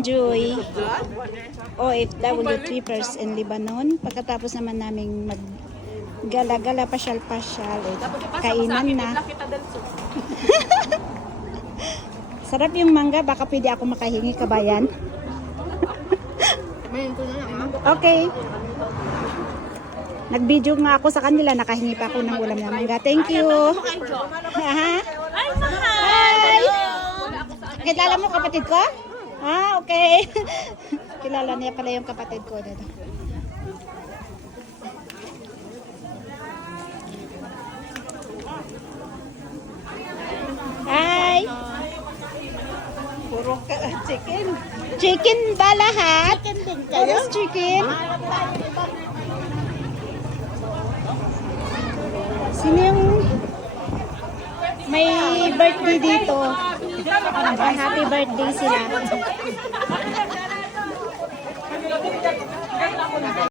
enjoy OFW trippers in Lebanon. Pagkatapos naman naming mag gala-gala pasyal-pasyal eh, kainan na. Sarap yung mangga, baka pwede ako makahingi kabayan. okay. Nag-video nga ako sa kanila, nakahingi pa ako ng ulam na mangga. Thank you. Hi! Kilala mo kapatid ko? Ah, okay. Kilala niya pala yung kapatid ko dito. Hi! Puro ka chicken. Chicken ba lahat? Chicken din Puro chicken? Sino yung may birthday dito? Happy birthday sila.